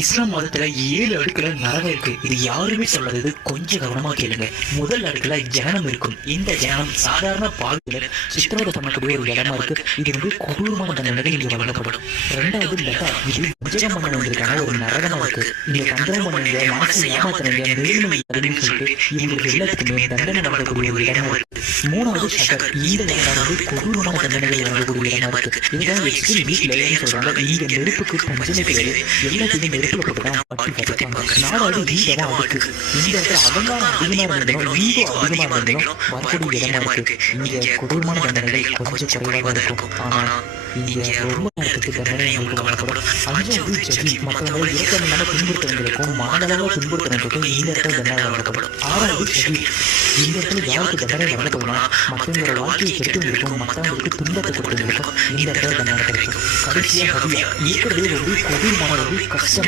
இஸ்லாம் மதத்துல 7 அடுக்குல நரகம் இருக்கு. இது யாருமே சொல்லாதது, கொஞ்சம் கவனமா கேளுங்க. முதல் அடுக்குல ஜனனம் இருக்கும். இந்த ஜனனம் சாதாரண பாவியில சித்திரவதை பண்ணக்கூடிய ஒரு இடமா இருக்கு. இது கொடூரமான தண்டனைகள் இங்க வழங்கப்படும். ரெண்டாவது லதா, இது வஞ்சகம் பண்ணவங்களுக்கான ஒரு நரகமா இருக்கு. நீங்க தந்திரம் பண்ணுங்க, மனசு ஏமாத்துறீங்க, நேர்மை அப்படின்னு சொல்லிட்டு இவங்களுக்கு எல்லாத்துக்குமே தண்டனை வழங்கக்கூடிய ஒரு இடமா இருக்கு. மூணாவது ஷகர், இந்த இடம் கொடூரமான தண்டனைகள் வழங்கக்கூடிய இடமா இருக்கு. இதுதான் எக்ஸ்ட்ரீம் வீக் லேயர்னு சொல்றாங்க. இங்க நெருப்புக்கு பஞ்சமே கிடையாது. எல்லாத்தையுமே நெருப்புல போட்டுதான் பட்டி கட்டுப்பாங்க. நாடாடு ஈடமா இருக்கு. இந்த இடத்துல அகங்காரம் அதிகமா இருந்தாலும், ஈகோ அதிகமா இருந்தாலும் வரக்கூடிய இடமா இருக்கு. இங்க கொடூரமான தண்டனைகள் கொஞ்சம் குறைவாக இருக்கும். ஆனா இங்க ரொம்ப நேரத்துக்கு தண்டனை உங்களுக்கு வழங்கப்படும். அஞ்சாவது ஜஹீம், மற்றவங்களை இயக்கமில்லாம துன்புறுத்தவங்களுக்கும் மாணவர்களாக துன்புறுத்தவங்களுக்கும் இந்த இடத்துல தண்டனை வழங்கப்படும். ஆறாவது ஷஹீத், இந்த இடத்துல யாருக்கு தண்டனை வழங்கப்படும்னா மற்றவங்களோட வாழ்க்கையை கெடுத்தவங்களுக்கும் மற்றவங்களுக்கு துன்பத்தை கொடுத்தவங்களுக்கும் இந்த இடத்துல தண்டனை கிடைக்கும். கடைசியா ஹவியா, இருக்கிறதே கொடூரமான கஷ்டமா